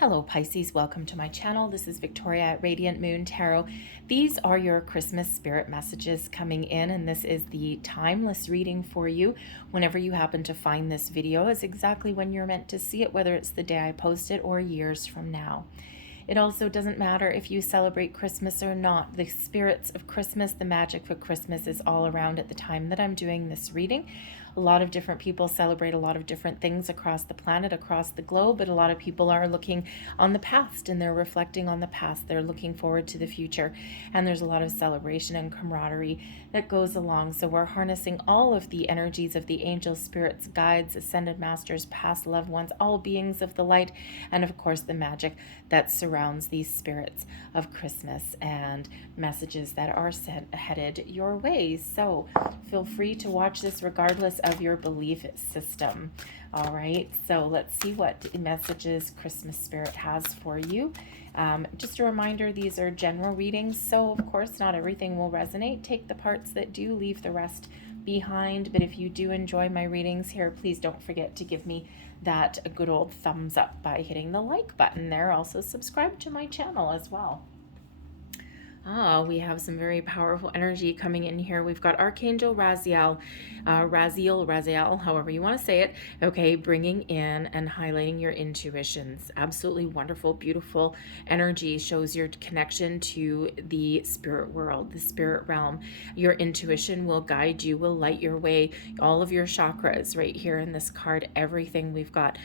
Hello Pisces, welcome to my channel. This is Victoria at Radiant Moon Tarot. These are your Christmas spirit messages coming in, and this is the timeless reading for you. Whenever you happen to find this video is exactly when you're meant to see it, whether it's the day I post it or years from now. It also doesn't matter if you celebrate Christmas or not. The spirits of Christmas, the magic of Christmas is all around at the time that I'm doing this reading. A lot of different people celebrate a lot of different things across the planet, across the globe, but a lot of people are looking on the past and they're reflecting on the past. They're looking forward to the future, and there's a lot of celebration and camaraderie that goes along. So we're harnessing all of the energies of the angels, spirits, guides, ascended masters, past loved ones, all beings of the light, and of course the magic that surrounds these spirits of Christmas and messages that are headed your way. So feel free to watch this regardless of your belief system. All right, so let's see what messages Christmas spirit has for you. Just a reminder, these are general readings, so of course not everything will resonate. Take the parts that do, leave the rest behind. But if you do enjoy my readings here, please don't forget to give me that a good old thumbs up by hitting the like button there. Also subscribe to my channel as well. We have some very powerful energy coming in here. We've got Archangel Raziel, Raziel, however you want to say it, okay, bringing in and highlighting your intuitions. Absolutely wonderful, beautiful energy. Shows your connection to the spirit world, the spirit realm. Your intuition will guide you, will light your way. All of your chakras right here in this card, everything we've got.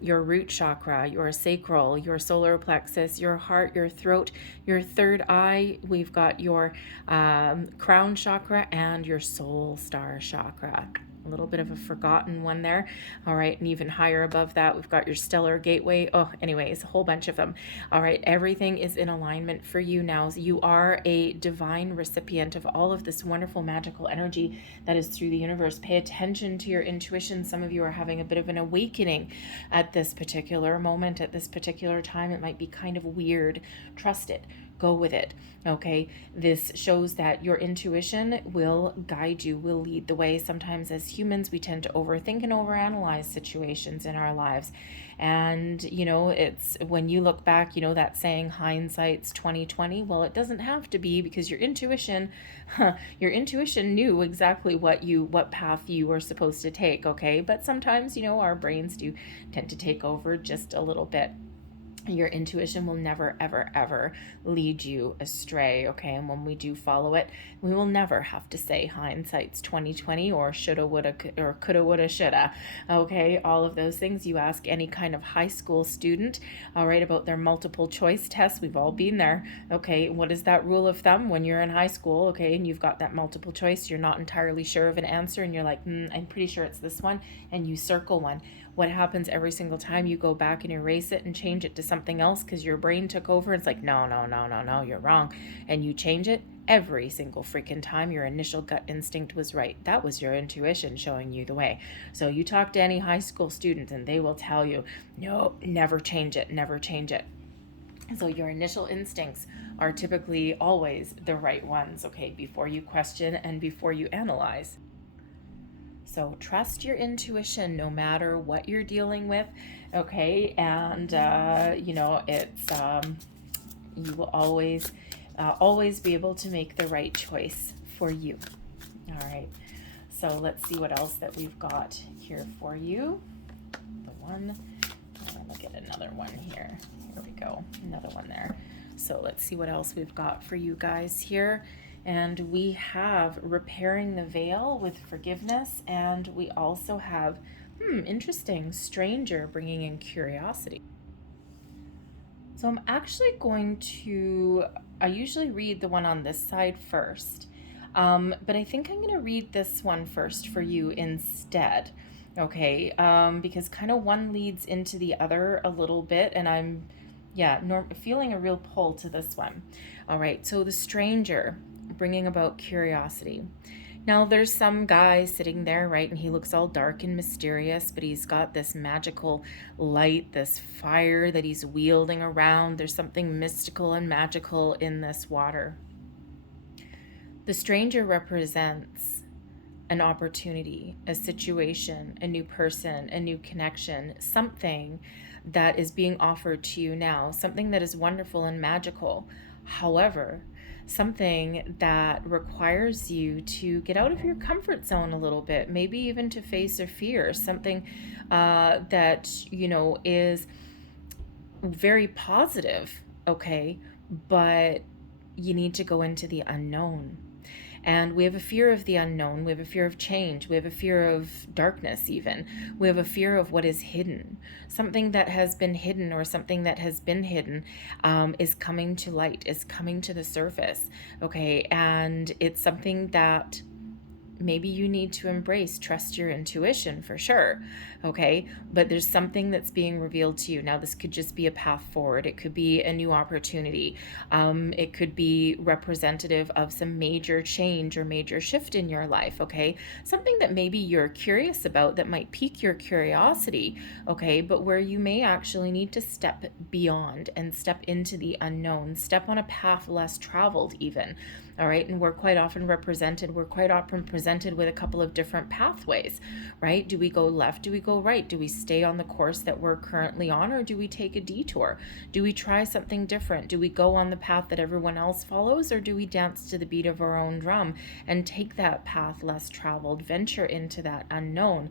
Your root chakra, your sacral, your solar plexus, your heart, your throat, your third eye. We've got your crown chakra and your soul star chakra. A little bit of a forgotten one there. All right, and even higher above that, we've got your stellar gateway. Oh, anyways, a whole bunch of them. All right, everything is in alignment for you now. You are a divine recipient of all of this wonderful magical energy that is through the universe. Pay attention to your intuition. Some of you are having a bit of an awakening at this particular moment, at this particular time. It might be kind of weird. Trust it. Go with it, okay? This shows that your intuition will guide you, will lead the way. Sometimes as humans, we tend to overthink and overanalyze situations in our lives. And, you know, it's when you look back, you know, that saying, hindsight's 20/20. Well, it doesn't have to be, because your intuition knew exactly what path you were supposed to take, okay? But sometimes, you know, our brains do tend to take over just a little bit. Your intuition will never, ever, ever lead you astray, okay? And when we do follow it, we will never have to say hindsight's 20/20 or shoulda, woulda, or coulda, woulda, shoulda, okay? All of those things. You ask any kind of high school student, all right, about their multiple choice tests. We've all been there, okay? What is that rule of thumb when you're in high school, okay, and you've got that multiple choice, you're not entirely sure of an answer, and you're like, I'm pretty sure it's this one, and you circle one. What happens every single time? You go back and erase it and change it to something else because your brain took over. It's like, no, you're wrong. And you change it every single freaking time. Your initial gut instinct was right. That was your intuition showing you the way. So you talk to any high school student and they will tell you, no, never change it, never change it. So your initial instincts are typically always the right ones, okay, before you question and before you analyze. So trust your intuition no matter what you're dealing with, okay? And, you know, it's, you will always be able to make the right choice for you. All right, so let's see what else that we've got here for you. Look at another one here. Here we go, another one there. So let's see what else we've got for you guys here. And we have repairing the veil with forgiveness. And we also have, interesting, stranger bringing in curiosity. So I'm actually going to, I usually read the one on this side first. But I think I'm going to read this one first for you instead. Okay, because kind of one leads into the other a little bit. And I'm, feeling a real pull to this one. All right, so the stranger bringing about curiosity. Now there's some guy sitting there, right, and he looks all dark and mysterious, but he's got this magical light, this fire that he's wielding around. There's something mystical and magical in this water. The stranger represents an opportunity, a situation, a new person, a new connection, something that is being offered to you now, something that is wonderful and magical. However, something that requires you to get out of your comfort zone a little bit, maybe even to face a fear, something that, is very positive, okay? But you need to go into the unknown. And we have a fear of the unknown. We have a fear of change. We have a fear of darkness, even. We have a fear of what is hidden. Something that has been hidden, or something that has been hidden, is coming to light, is coming to the surface. Okay. And it's something that maybe you need to embrace. Trust your intuition for sure. Okay. But there's something that's being revealed to you. Now, this could just be a path forward. It could be a new opportunity. It could be representative of some major change or major shift in your life. Okay. Something that maybe you're curious about that might pique your curiosity. Okay. But where you may actually need to step beyond and step into the unknown, step on a path less traveled, even. All right. And we're quite often presented with a couple of different pathways, right? Do we go left? Do we go right? Do we stay on the course that we're currently on, or do we take a detour? Do we try something different? Do we go on the path that everyone else follows, or do we dance to the beat of our own drum and take that path less traveled, venture into that unknown?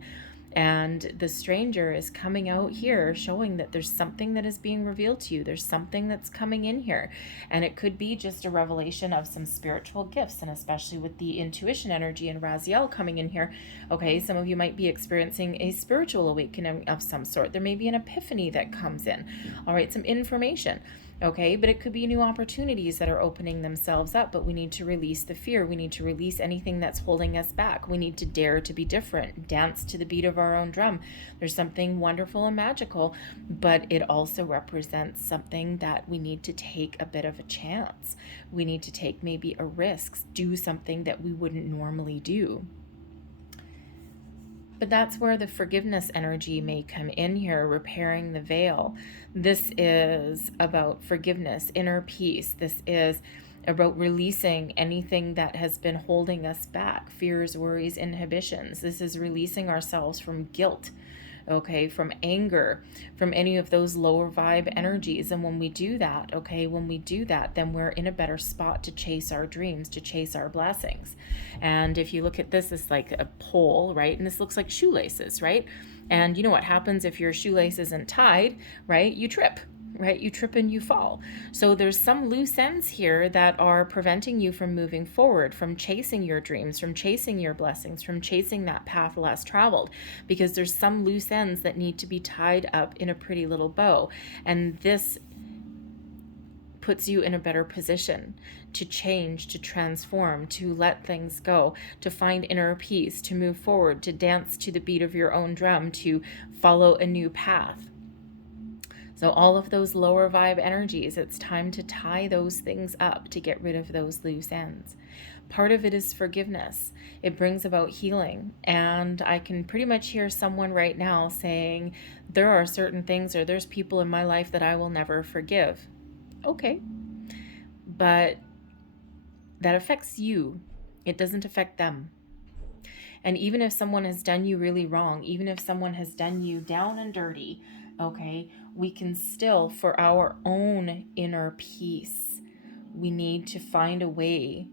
And the stranger is coming out here showing that there's something that is being revealed to you. There's something that's coming in here. And it could be just a revelation of some spiritual gifts, and especially with the intuition energy and Raziel coming in here. Okay, some of you might be experiencing a spiritual awakening of some sort. There may be an epiphany that comes in. All right, some information. Okay, but it could be new opportunities that are opening themselves up, but we need to release the fear. We need to release anything that's holding us back. We need to dare to be different, dance to the beat of our own drum. There's something wonderful and magical, but it also represents something that we need to take a bit of a chance. We need to take maybe a risk, do something that we wouldn't normally do. But that's where the forgiveness energy may come in here, repairing the veil. This is about forgiveness, inner peace. This is about releasing anything that has been holding us back, fears, worries, inhibitions. This is releasing ourselves from guilt, okay, from anger, from any of those lower vibe energies. And when we do that, then we're in a better spot to chase our dreams, to chase our blessings. And if you look at this, it's like a pole, right? And this looks like shoelaces, right? And you know what happens if your shoelace isn't tied, right? You trip. Right? You trip and you fall. So there's some loose ends here that are preventing you from moving forward, from chasing your dreams, from chasing your blessings, from chasing that path less traveled, because there's some loose ends that need to be tied up in a pretty little bow. And this puts you in a better position to change, to transform, to let things go, to find inner peace, to move forward, to dance to the beat of your own drum, to follow a new path. So all of those lower vibe energies, it's time to tie those things up, to get rid of those loose ends. Part of it is forgiveness. It brings about healing. And I can pretty much hear someone right now saying, there are certain things, or there's people in my life that I will never forgive. Okay. But that affects you. It doesn't affect them. And even if someone has done you really wrong, even if someone has done you down and dirty, okay, we can still, for our own inner peace, we need to find a way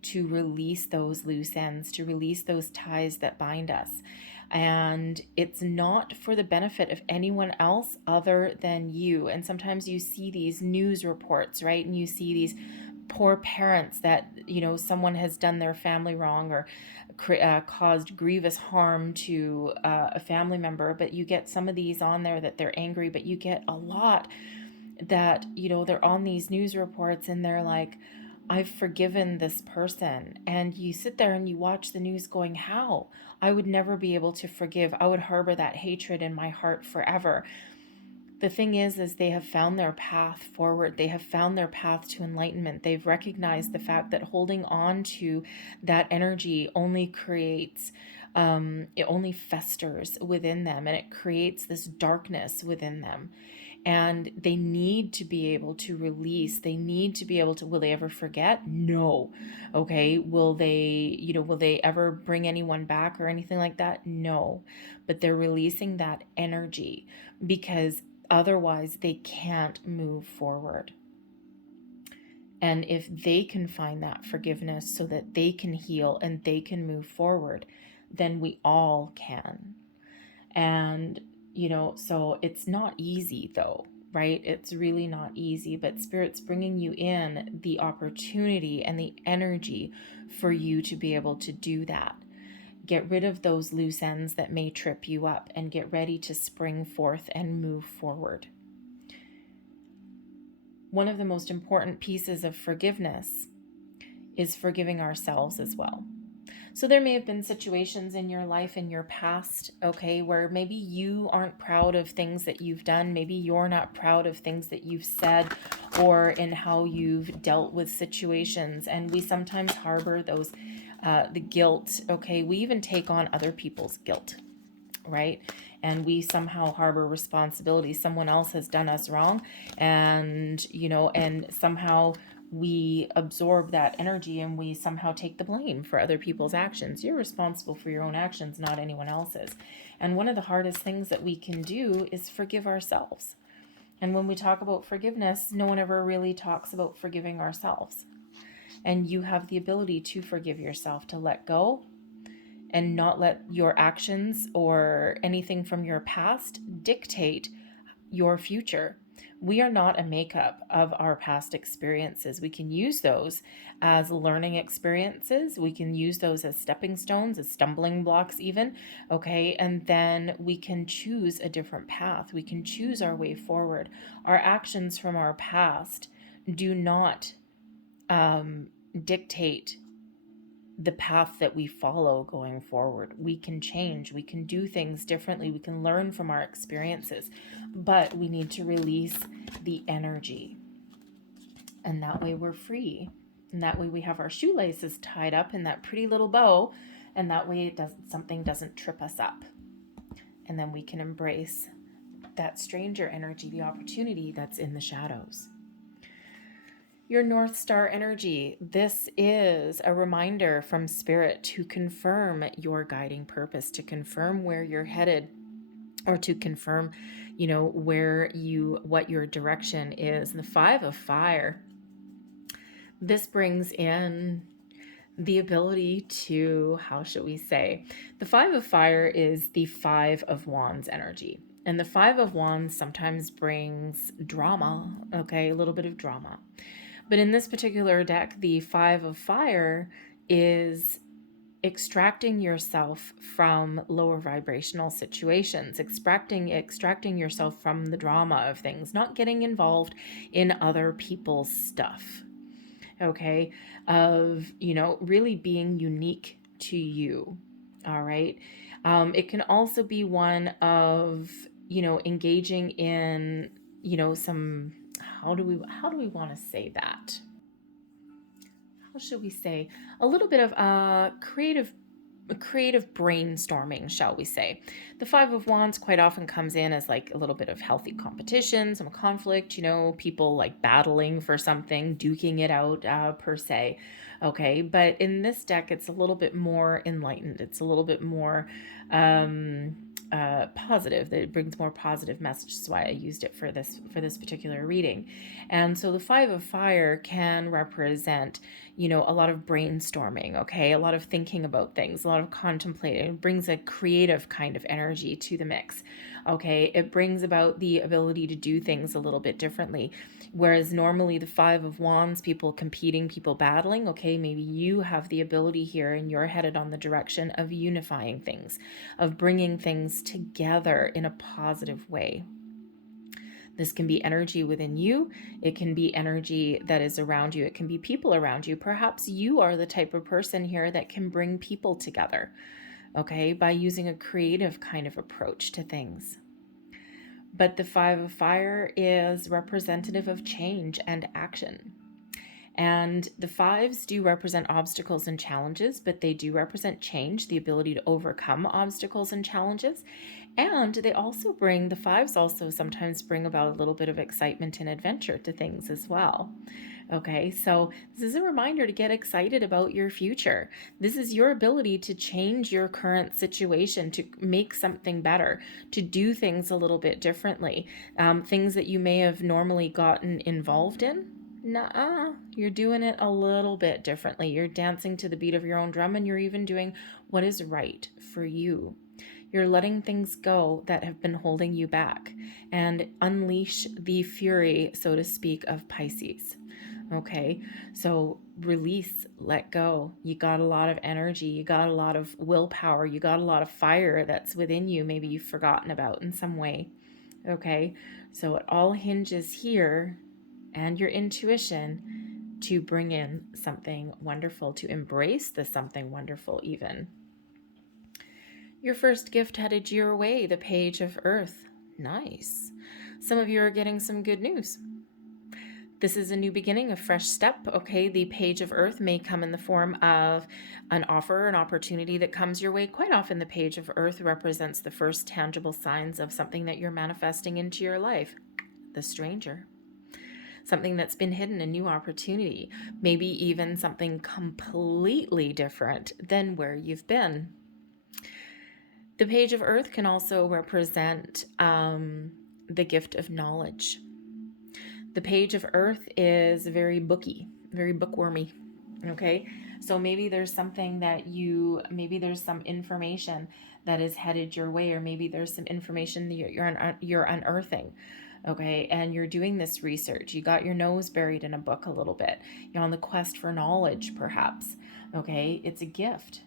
to release those loose ends, to release those ties that bind us. And it's not for the benefit of anyone else other than you. And sometimes you see these news reports, right? And you see these poor parents that, someone has done their family wrong, or caused grievous harm to a family member. But you get some of these on there that they're angry, but you get a lot that, they're on these news reports and they're like, I've forgiven this person. And you sit there and you watch the news going, how? I would never be able to forgive. I would harbor that hatred in my heart forever. The thing is they have found their path forward. They have found their path to enlightenment. They've recognized the fact that holding on to that energy only creates, it only festers within them, and it creates this darkness within them. And they need to be able to release. They need to be able to, will they ever forget? No. Okay. Will they ever bring anyone back or anything like that? No. But they're releasing that energy, because Otherwise, they can't move forward. And if they can find that forgiveness so that they can heal and they can move forward, then we all can. And, so it's not easy though, right? It's really not easy, but Spirit's bringing you in the opportunity and the energy for you to be able to do that. Get rid of those loose ends that may trip you up and get ready to spring forth and move forward. One of the most important pieces of forgiveness is forgiving ourselves as well. So there may have been situations in your life, in your past, okay, where maybe you aren't proud of things that you've done. Maybe you're not proud of things that you've said or in how you've dealt with situations. And we sometimes harbor those, the guilt, okay? We even take on other people's guilt, right? And we somehow harbor responsibility. Someone else has done us wrong, and, and somehow we absorb that energy and we somehow take the blame for other people's actions. You're responsible for your own actions, not anyone else's. And one of the hardest things that we can do is forgive ourselves. And when we talk about forgiveness, no one ever really talks about forgiving ourselves. And you have the ability to forgive yourself, to let go and not let your actions or anything from your past dictate your future. We are not a makeup of our past experiences. We can use those as learning experiences. We can use those as stepping stones, as stumbling blocks even, okay? And then we can choose a different path. We can choose our way forward. Our actions from our past do not dictate the path that we follow going forward. We can change, we can do things differently, we can learn from our experiences, but we need to release the energy. And that way we're free. And that way we have our shoelaces tied up in that pretty little bow, and that way something doesn't trip us up. And then we can embrace that stranger energy, the opportunity that's in the shadows. Your North Star energy. This is a reminder from Spirit to confirm your guiding purpose, to confirm where you're headed, or to confirm, what your direction is. The 5 of Fire. This brings in the ability to, how shall we say? The 5 of Fire is the 5 of Wands energy. And the 5 of Wands sometimes brings drama, okay? A little bit of drama. But in this particular deck, the 5 of Fire is extracting yourself from lower vibrational situations, extracting yourself from the drama of things, not getting involved in other people's stuff, okay? Of, really being unique to you, all right? It can also be one of, engaging in, some... How do we want to say that? How should we say? A little bit of creative brainstorming, shall we say. The 5 of Wands quite often comes in as like a little bit of healthy competition, some conflict, people like battling for something, duking it out per se. Okay, but in this deck, it's a little bit more enlightened. It's a little bit more positive. That it brings more positive messages. That's why I used it for this particular reading. And so the 5 of Fire can represent, a lot of brainstorming, okay, a lot of thinking about things, a lot of contemplating. It brings a creative kind of energy to the mix, okay. It brings about the ability to do things a little bit differently. Whereas normally the 5 of Wands, people competing, people battling, okay, maybe you have the ability here and you're headed on the direction of unifying things, of bringing things together in a positive way. This can be energy within you. It can be energy that is around you. It can be people around you. Perhaps you are the type of person here that can bring people together, okay, by using a creative kind of approach to things. But the 5 of Fire is representative of change and action. And the fives do represent obstacles and challenges, but they do represent change, the ability to overcome obstacles and challenges. And the fives also sometimes bring about a little bit of excitement and adventure to things as well. Okay, so this is a reminder to get excited about your future. This is your ability to change your current situation, to make something better, to do things a little bit differently. Things that you may have normally gotten involved in, nuh-uh, you're doing it a little bit differently. You're dancing to the beat of your own drum, and you're even doing what is right for you. You're letting things go that have been holding you back and unleash the fury, so to speak, of Pisces. Okay, so release, let go. You got a lot of energy, you got a lot of willpower, you got a lot of fire that's within you, maybe you've forgotten about in some way. Okay, so it all hinges here and your intuition to bring in something wonderful, to embrace the something wonderful even. Your first gift headed your way, the Page of Earth. Nice. Some of you are getting some good news. This is a new beginning, a fresh step, okay? The Page of Earth may come in the form of an offer, an opportunity that comes your way. Quite often the Page of Earth represents the first tangible signs of something that you're manifesting into your life. The stranger. Something that's been hidden, a new opportunity. Maybe even something completely different than where you've been. The Page of Earth can also represent the gift of knowledge. The Page of Earth is very booky, very bookwormy, okay? So maybe there's something that maybe there's some information that is headed your way, or maybe there's some information that you're unearthing, okay? And you're doing this research. You got your nose buried in a book a little bit. You're on the quest for knowledge, perhaps, okay? It's a gift.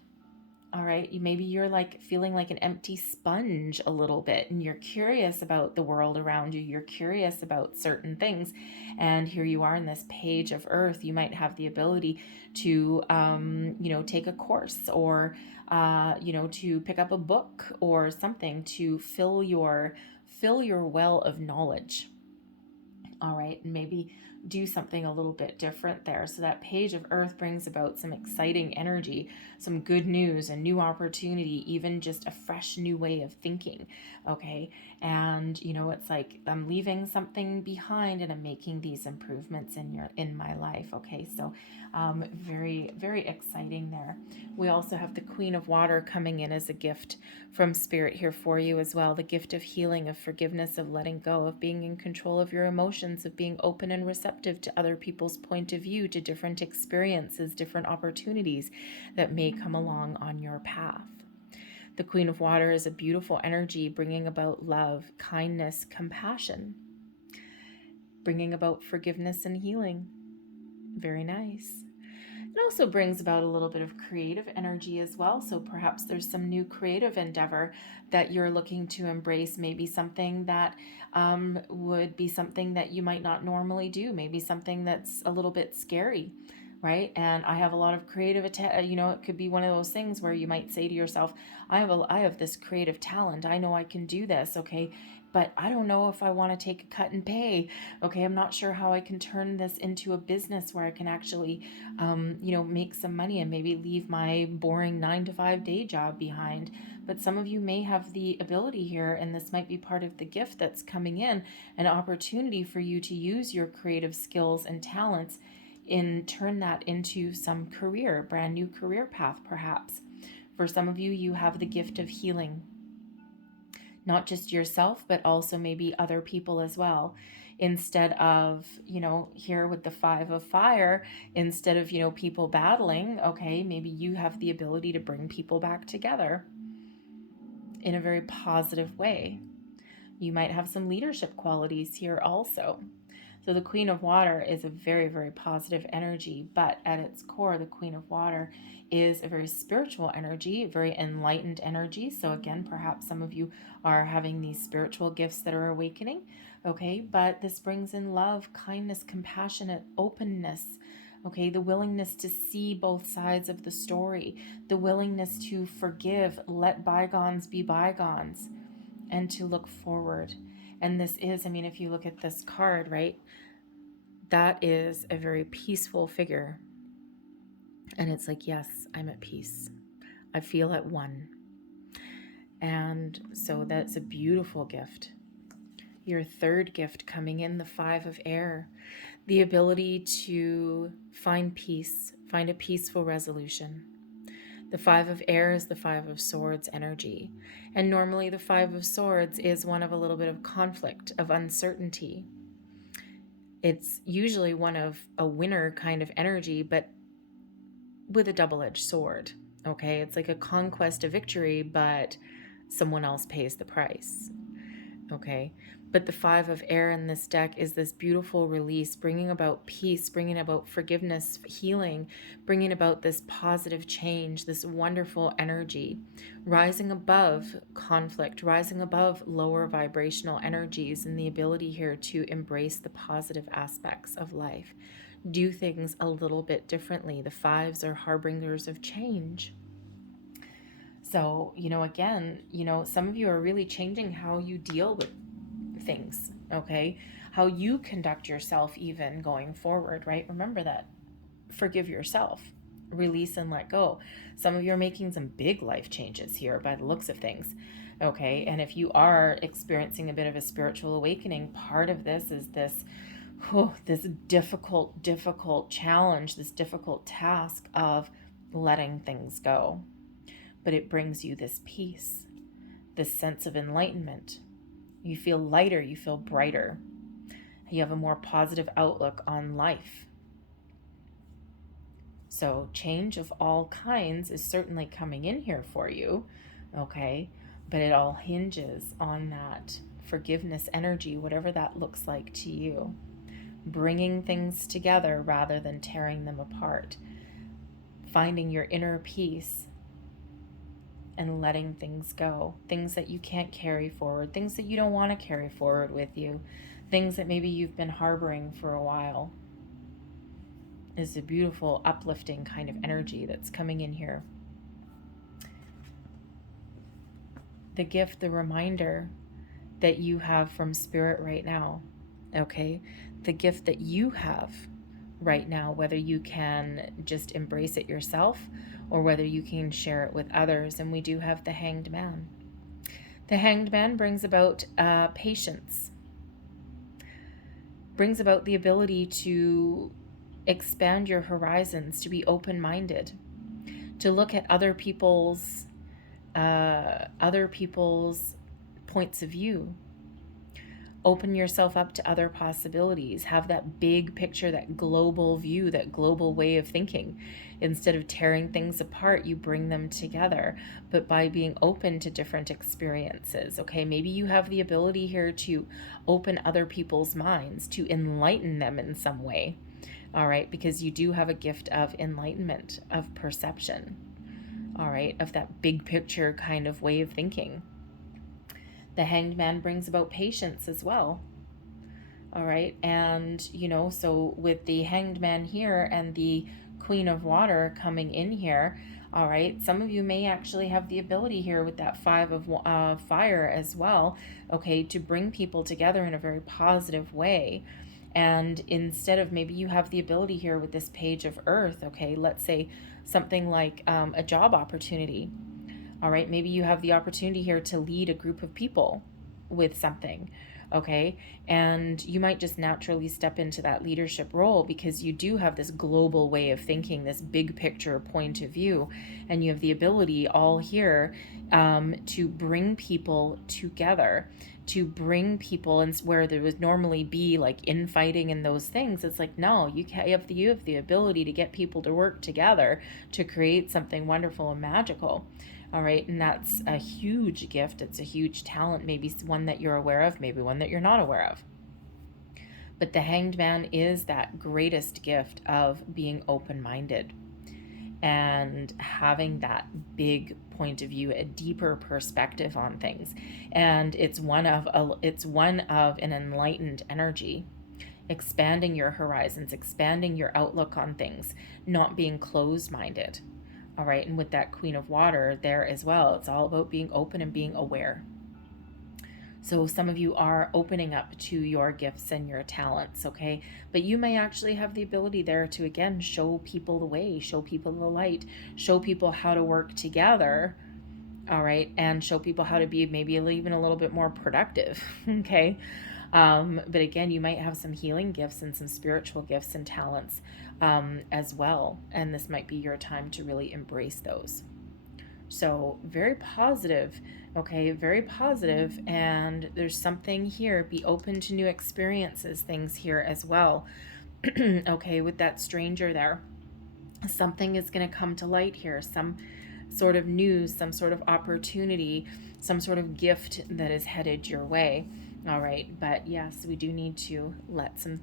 All right, maybe you're like feeling like an empty sponge a little bit, and you're curious about the world around you. You're curious about certain things, and here you are in this Page of Earth. You might have the ability to, take a course, or to pick up a book or something to fill your well of knowledge. All right, and maybe do something a little bit different there. So that Page of Earth brings about some exciting energy, some good news, a new opportunity, even just a fresh new way of thinking. Okay, and it's like I'm leaving something behind and I'm making these improvements in my life. Okay, so very, very exciting there. We also have the Queen of Water coming in as a gift from Spirit here for you as well. The gift of healing, of forgiveness, of letting go, of being in control of your emotions, of being open and receptive to other people's point of view, to different experiences, different opportunities that may come along on your path. The Queen of Water is a beautiful energy, bringing about love, kindness, compassion, bringing about forgiveness and healing. Very nice. It also brings about a little bit of creative energy as well. So perhaps there's some new creative endeavor that you're looking to embrace. Maybe something that would be something that you might not normally do. Maybe something that's a little bit scary, right? And I have a lot of creative, it could be one of those things where you might say to yourself, I have this creative talent. I know I can do this. Okay. But I don't know if I want to take a cut and pay. Okay, I'm not sure how I can turn this into a business where I can actually, make some money and maybe leave my boring 9-to-5 day job behind. But some of you may have the ability here, and this might be part of the gift that's coming in, an opportunity for you to use your creative skills and talents and turn that into some career, brand new career path perhaps. For some of you, you have the gift of healing. Not just yourself, but also maybe other people as well. Instead of, here with the 5 of Fire, instead of, people battling, okay, maybe you have the ability to bring people back together in a very positive way. You might have some leadership qualities here also. So the Queen of Water is a very, very positive energy, but at its core, the Queen of Water is a very spiritual energy, very enlightened energy. So again, perhaps some of you are having these spiritual gifts that are awakening, okay? But this brings in love, kindness, compassionate openness, okay? The willingness to see both sides of the story, the willingness to forgive, let bygones be bygones, and to look forward. And this is, if you look at this card, right? that is a very peaceful figure. And it's like, yes, I'm at peace. I feel at one. And so that's a beautiful gift. Your third gift coming in, the Five of Air, the ability to find peace, find a peaceful resolution. The Five of Air is the Five of Swords energy. And normally the Five of Swords is one of a little bit of conflict, of uncertainty. It's usually one of a winner kind of energy, but with a double-edged sword. Okay, it's like a conquest, a victory, but someone else pays the price. Okay, but the Five of Air in this deck is this beautiful release, bringing about peace, bringing about forgiveness, healing, bringing about this positive change, this wonderful energy, rising above conflict, rising above lower vibrational energies, and the ability here to embrace the positive aspects of life, do things a little bit differently. The fives are harbingers of change. So, again, some of you are really changing how you deal with things, okay? How you conduct yourself even going forward, right? Remember that. Forgive yourself. Release and let go. Some of you are making some big life changes here by the looks of things, okay? And if you are experiencing a bit of a spiritual awakening, part of this is this difficult challenge, this difficult task of letting things go. But it brings you this peace, this sense of enlightenment. You feel lighter, you feel brighter. You have a more positive outlook on life. So change of all kinds is certainly coming in here for you, okay? But it all hinges on that forgiveness energy, whatever that looks like to you. Bringing things together rather than tearing them apart. Finding your inner peace and letting things go. Things that you can't carry forward, things that you don't want to carry forward with you, things that maybe you've been harboring for a while. Is a beautiful, uplifting kind of energy that's coming in here. The gift, the reminder that you have from Spirit right now, okay? The gift that you have right now, whether you can just embrace it yourself or whether you can share it with others. And we do have the Hanged Man. The Hanged Man brings about patience, brings about the ability to expand your horizons, to be open-minded, to look at other people's points of view. Open yourself up to other possibilities. Have that big picture, that global view, that global way of thinking. Instead of tearing things apart, you bring them together, but by being open to different experiences. Okay, maybe you have the ability here to open other people's minds, to enlighten them in some way. All right, because you do have a gift of enlightenment, of perception. All right, of that big picture kind of way of thinking. The Hanged Man brings about patience as well. All right, and so with the Hanged Man here and the Queen of Water coming in here, all right, some of you may actually have the ability here with that Five of Fire as well, okay, to bring people together in a very positive way. And instead of, maybe you have the ability here with this Page of Earth, okay, let's say something like a job opportunity. All right, maybe you have the opportunity here to lead a group of people with something, okay? And you might just naturally step into that leadership role because you do have this global way of thinking, this big picture point of view, and you have the ability all here to bring people together, to bring people, and where there would normally be like infighting and those things, it's like, no, you have the ability to get people to work together to create something wonderful and magical. All right, and that's a huge gift. It's a huge talent, maybe one that you're aware of, maybe one that you're not aware of. But the Hanged Man is that greatest gift of being open-minded and having that big point of view, a deeper perspective on things. And it's one of an enlightened energy, expanding your horizons, expanding your outlook on things, not being closed-minded. All right, and with that Queen of Water there as well, it's all about being open and being aware. So some of you are opening up to your gifts and your talents, okay? But you may actually have the ability there to, again, show people the way, show people the light, show people how to work together, all right? And show people how to be maybe even a little bit more productive, okay? But again, you might have some healing gifts and some spiritual gifts and talents as well. And this might be your time to really embrace those. So very positive, okay, very positive. And there's something here, be open to new experiences, things here as well. Okay, with that stranger there, something is going to come to light here, some sort of news, some sort of opportunity, some sort of gift that is headed your way. All right, but yes, we do need to let some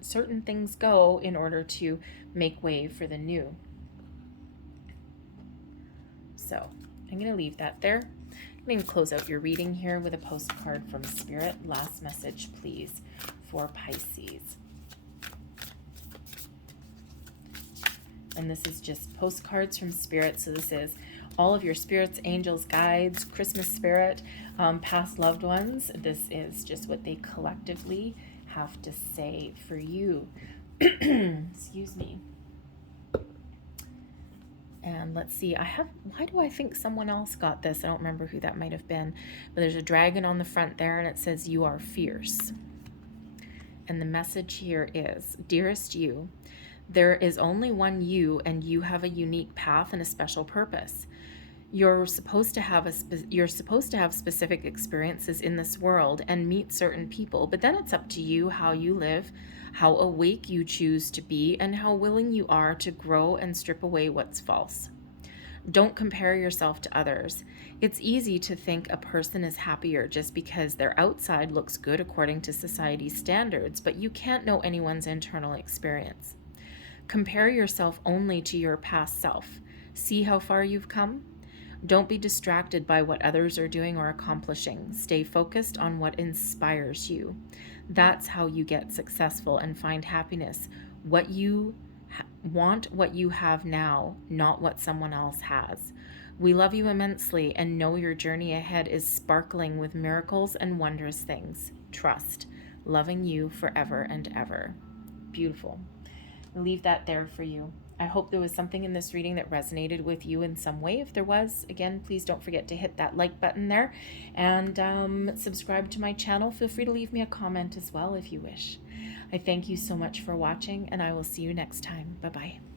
certain things go in order to make way for the new. So I'm going to leave that there. I'm going to close out your reading here with a postcard from Spirit. Last message, please, for Pisces. And this is just postcards from Spirit. So this is all of your spirits, angels, guides, Christmas spirit, past loved ones. This is just what they collectively have to say for you. Excuse me. And let's see, why do I think someone else got this? I don't remember who that might have been, but there's a dragon on the front there and it says, "You are fierce." And the message here is, dearest you, there is only one you, and you have a unique path and a special purpose. You're supposed to have specific experiences in this world and meet certain people, but then it's up to you how you live, how awake you choose to be, and how willing you are to grow and strip away what's false. Don't compare yourself to others. It's easy to think a person is happier just because their outside looks good according to society's standards, but you can't know anyone's internal experience. Compare yourself only to your past self. See how far you've come? Don't be distracted by what others are doing or accomplishing. Stay focused on what inspires you. That's how you get successful and find happiness. What you want, what you have now, not what someone else has. We love you immensely and know your journey ahead is sparkling with miracles and wondrous things. Trust. Loving you forever and ever. Beautiful. I'll leave that there for you. I hope there was something in this reading that resonated with you in some way. If there was, again, please don't forget to hit that like button there and subscribe to my channel. Feel free to leave me a comment as well if you wish. I thank you so much for watching, and I will see you next time. Bye-bye.